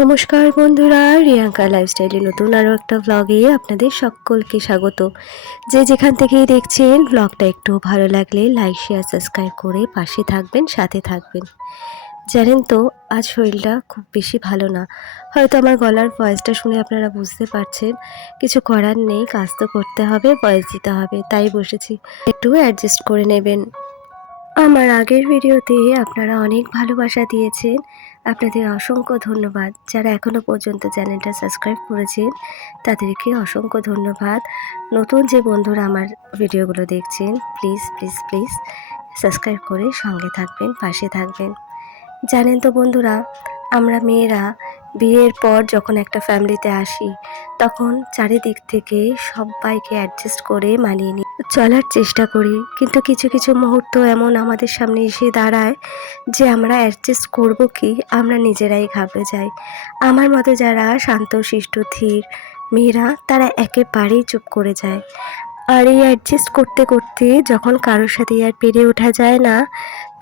নমস্কার বন্ধুরা, রিয়াঙ্কা লাইফস্টাইলে নতুন আরও একটা ব্লগে আপনাদের সকলকে স্বাগত। যে যেখান থেকেই দেখছেন ব্লগটা একটু ভালো লাগলে লাইক শেয়ার সাবস্ক্রাইব করে পাশে থাকবেন, সাথে থাকবেন। জানেন তো, আজ শরীরটা খুব বেশি ভালো না। হয়তো আমার গলার ভয়েসটা শুনে আপনারা বুঝতে পারছেন, কিছু করার নেই, কাজ তো করতে হবে, ভয়েস দিতে হবে, তাই বসেছি, একটু অ্যাডজাস্ট করে নেবেন। আমার আগের ভিডিওতে আপনারা অনেক ভালোবাসা দিয়েছেন, আপনাদের অসংখ্য ধন্যবাদ। যারা এখনও পর্যন্ত চ্যানেলটা সাবস্ক্রাইব করেছেন তাদেরকে অসংখ্য ধন্যবাদ। নতুন যে বন্ধুরা আমার ভিডিওগুলো দেখছেন, প্লিজ প্লিজ প্লিজ সাবস্ক্রাইব করে সঙ্গে থাকবেন, পাশে থাকবেন। জানেন তো বন্ধুরা, আমরা মেয়েরা বিয়ের পর যখন একটা ফ্যামিলিতে আসি, তখন চারিদিক থেকে সবাইকে অ্যাডজাস্ট করে মানিয়ে নিয়ে চলার চেষ্টা করি, কিন্তু কিছু কিছু মুহূর্ত এমন আমাদের সামনে এসে দাঁড়ায় যে আমরা অ্যাডজাস্ট করব কি আমরা নিজেরাই ঘাবড়ে যাই। আমার মতো যারা শান্ত শিষ্ট ধীর মেয়েরা, তারা একেবারেই চুপ করে যায়। আর এই অ্যাডজাস্ট করতে করতে যখন কারোর সাথে আর পেরে ওঠা যায় না,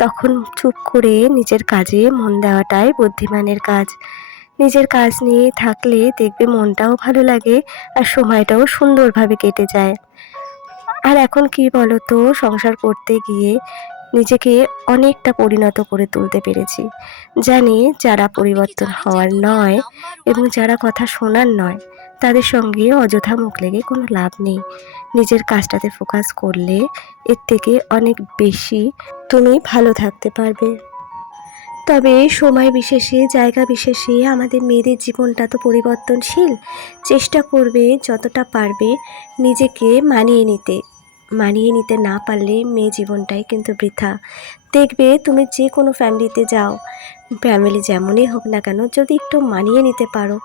তখন চুপ করে নিজের কাজে মন দেওয়াটাই বুদ্ধিমানের কাজ। নিজের কাজ নিয়ে থাকলে দেখবে মনটাও ভালো লাগে আর সময়টাও সুন্দরভাবে কেটে যায়। আর এখন কি বলো তো, সংসার করতে গিয়ে নিজেকে অনেকটা পরিণত করে তুলতে পেরেছি। জানি যারা পরিবর্তন হওয়ার নয় এবং যারা কথা শোনার নয়, তাদের সঙ্গে অযথা মুখ লেগে কোনো লাভ নেই। নিজের কাজটাতে ফোকাস করলে এর থেকে অনেক বেশি তুমি ভালো থাকতে পারবে। তবে সময় বিশেষে, জায়গা বিশেষে আমাদের মেয়েদের জীবনটা তো পরিবর্তনশীল। চেষ্টা করবে যতটা পারবে নিজেকে মানিয়ে নিতে না পারলে মেয়ে জীবনটাই কিন্তু বৃথা। দেখবে তুমি যে কোনো ফ্যামিলিতে যাও, ফ্যামিলি যেমনই হোক না কেন, যদি একটু মানিয়ে নিতে পারো,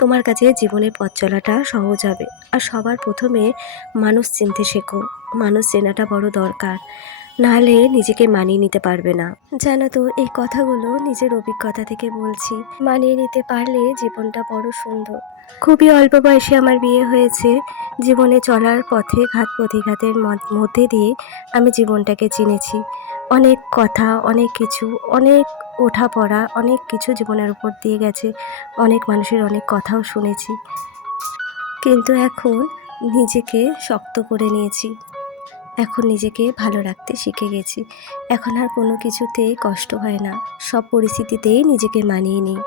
তোমার কাছে জীবনের পথ চলাটা সহজ হবে। আর সবার প্রথমে মানুষ চিনতে শেখো, মানুষ চেনাটা বড় দরকার, নাহলে নিজেকে মানিয়ে নিতে পারবে না। জানো তো, এই কথাগুলো নিজের অভিজ্ঞতা থেকে বলছি। মানিয়ে নিতে পারলে জীবনটা বড় সুন্দর। খুবই অল্প বয়সে আমার বিয়ে হয়েছে। জীবনে চলার পথে ঘাত প্রতিঘাতের মধ্যে দিয়ে আমি জীবনটাকে চিনেছি। অনেক কথা, অনেক কিছু, অনেক ওঠাপড়া, অনেক কিছু জীবনের উপর দিয়ে গেছে। অনেক মানুষের অনেক কথাও শুনেছি, কিন্তু এখন নিজেকে শক্ত করে নিয়েছি। এখন নিজেকে ভালো রাখতে শিখে গেছি। এখন আর কোনো কিছুতেই কষ্ট হয় না, সব পরিস্থিতিতেই নিজেকে মানিয়ে নিই।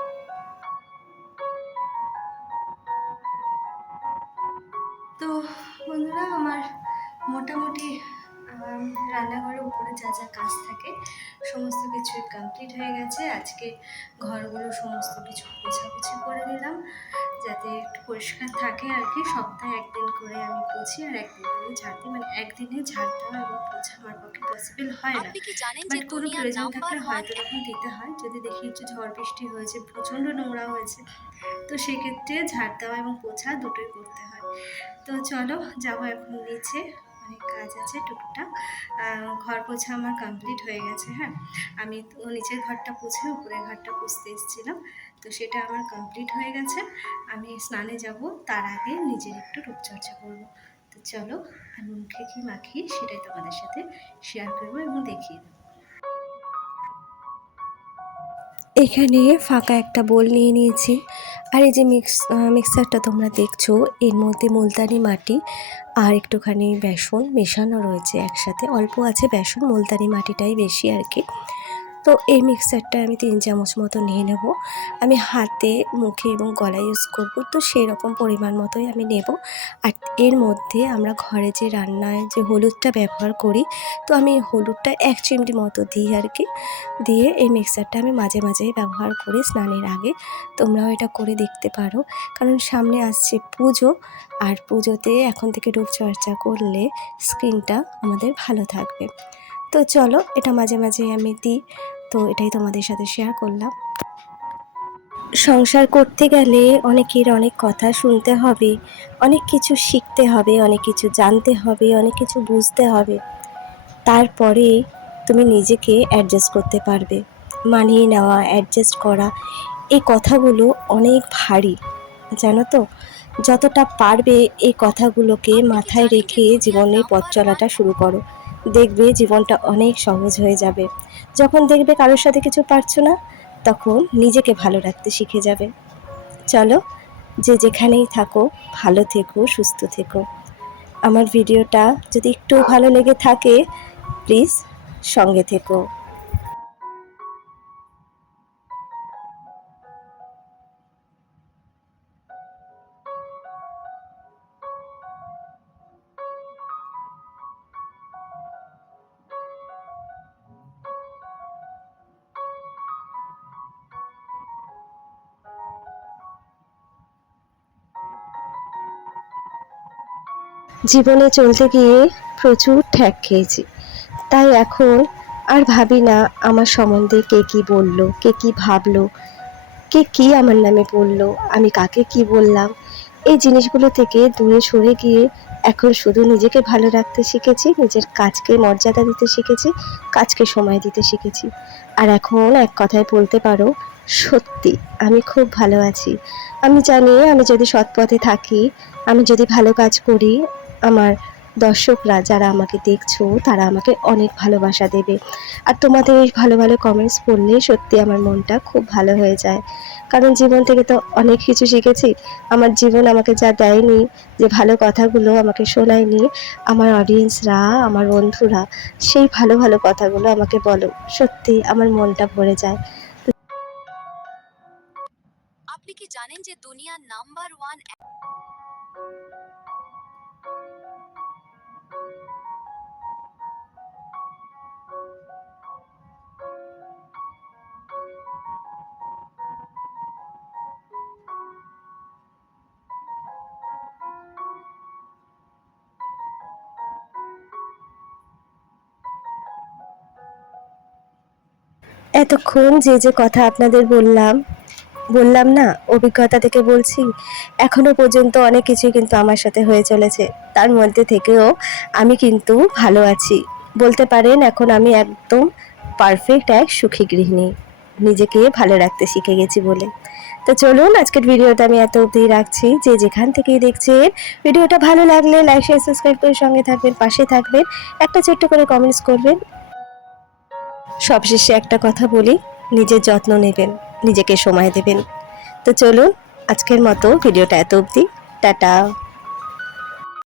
তো বন্ধুরা, আমার মোটামুটি রান্নাঘরের উপরে যা যা কাজ থাকে সমস্ত কিছুই কমপ্লিট হয়ে গেছে। আজকে ঘরগুলো সমস্ত কিছু পোছাপুছি করে দিলাম, যাতে একটু পরিষ্কার থাকে আর কি। সপ্তাহে একদিন করে আমি পুছি আর একদিন করে ঝাড় দিই, মানে একদিনে ঝাড় দেওয়া এবং পোছা আমার পক্ষে পসিবল হয় না, বাট কোনো প্রয়োজন থাকলে হয়তো তখন দিতে হয়। যদি দেখি একটু ঝড় বৃষ্টি হয়েছে, প্রচণ্ড নোংরা হয়েছে, তো সেক্ষেত্রে ঝাড় দেওয়া এবং পোছা দুটোই করতে হয়। তো চলো যাবো এখন নিচে, অনেক কাজ আছে টুকটাক। ঘর পোছা আমার কমপ্লিট হয়ে গেছে। হ্যাঁ, আমি তো নিচের ঘরটা পুছে উপরের ঘরটা পুছতে এসেছিলাম, তো সেটা আমার কমপ্লিট হয়ে গেছে। আমি স্নানে যাব, তার আগে নিজের একটু রূপচর্চা করব। তো চলো, আমি মুখে কী মাখি সেটাই তোমাদের সাথে শেয়ার করবো এবং দেখিয়ে দেবো। এখানে ফাঁকা একটা বোল নিয়ে নিয়েছি, আর এই যে মিক্সারটা তোমরা দেখছো, এর মধ্যে মুলতানি মাটি আর একটুখানি বেসন মেশানো রয়েছে একসাথে। অল্প আছে বেসন, মুলতানি মাটিটাই বেশি আর কি। তো এই মিক্সারটা আমি 3 চামচ মতো নিয়ে নেব। আমি হাতে, মুখে এবং গলায় ইউজ করব, তো সেই রকম পরিমাণ মতোই আমি নেব। আর এর মধ্যে আমরা ঘরে যে রান্নায় যে হলুদটা ব্যবহার করি, তো আমি হলুদটা 1 চিমটি মতো দিই আর কি। দিয়ে এই মিক্সারটা আমি মাঝে মাঝেই ব্যবহার করি স্নানের আগে। তোমরাও এটা করে দেখতে পারো, কারণ সামনে আসছে পুজো, আর পুজোতে এখন থেকে রূপচর্চা করলে স্কিনটা আমাদের ভালো থাকবে। তো চলো, এটা মাঝে মাঝে আমি দিই, তো এটাই তোমাদের সাথে শেয়ার করলাম। সংসার করতে গেলে অনেকের অনেক কথা শুনতে হবে, অনেক কিছু শিখতে হবে, অনেক কিছু জানতে হবে, অনেক কিছু বুঝতে হবে। তারপরে তুমি নিজেকে অ্যাডজাস্ট করতে পারবে। মানিয়ে নেওয়া, অ্যাডজাস্ট করা, এই কথাগুলো অনেক ভারী, জানো তো। যতটা পারবে এই কথাগুলোকে মাথায় রেখে জীবনের পথ চলাটা শুরু করো, দেখবে জীবনটা অনেক সহজ হয়ে যাবে। যখন দেখবে কারোর সাথে কিছু পারছো না, তখন নিজেকে ভালো রাখতে শিখে যাবে। চলো, যে যেখানেই থাকো ভালো থেকো, সুস্থ থেকো। আমার ভিডিওটা যদি একটু ভালো লেগে থাকে প্লিজ সঙ্গে থেকো। জীবনে চলতে গিয়ে প্রচুর ঠ্যাক খেয়েছি, তাই এখন আর ভাবি না আমার সম্বন্ধে কে কি বললো, কে কি ভাবলো, কে কি আমার নামে বললো, আমি কাকে কি বললাম। এই জিনিসগুলো থেকে দূরে সরে গিয়ে এখন শুধু নিজেকে ভালো রাখতে শিখেছি, নিজের কাজকে মর্যাদা দিতে শিখেছি, কাজকে সময় দিতে শিখেছি। আর এখন এক কথায় বলতে পারো, সত্যি আমি খুব ভালো আছি। আমি জানি আমি যদি সৎ পথে থাকি, আমি যদি ভালো কাজ করি, আমার দর্শকরা যারা আমাকে দেখছো তারা আমাকে অনেক ভালোবাসা দেবে। আর তোমাদের এই ভালো ভালো কমেন্টস পড়লে সত্যি আমার মনটা খুব ভালো হয়ে যায়। কারণ জীবন থেকে তো অনেক কিছু শিখেছি। আমার জীবন আমাকে যা দেয়নি, যে ভালো কথাগুলো আমাকে শোনায়নি, আমার অডিয়েন্সরা, আমার বন্ধুরা সেই ভালো ভালো কথাগুলো আমাকে বলো, সত্যি আমার মনটা ভরে যায়। আপনি কি জানেন যে দুনিয়ার নাম্বার 1 এতক্ষণ যে যে কথা আপনাদের বললাম, বললাম না অভিজ্ঞতা থেকে বলছি, এখনো পর্যন্ত অনেক কিছুই কিন্তু আমার সাথে হয়ে চলেছে। তার মধ্যে থেকেও আমি কিন্তু ভালো আছি, বলতে পারেন এখন আমি একদম পারফেক্ট এক সুখী গৃহিণী, নিজেকে ভালো রাখতে শিখে গেছি বলে। তো চলুন আজকের ভিডিওটা আমি এত অবধি রাখছি। যে যেখান থেকেই দেখছেন ভিডিওটা ভালো লাগলে লাইক শেয়ার সাবস্ক্রাইব করে সঙ্গে থাকবেন, পাশে থাকবেন, একটা ছোট্ট করে কমেন্টস করবেন। সবশেষে একটা কথা বলি, নিজের যত্ন নেবেন, নিজেকে সময় দেবেন। তো চলুন আজকের মতো ভিডিওটা এত অবধি, টাটা।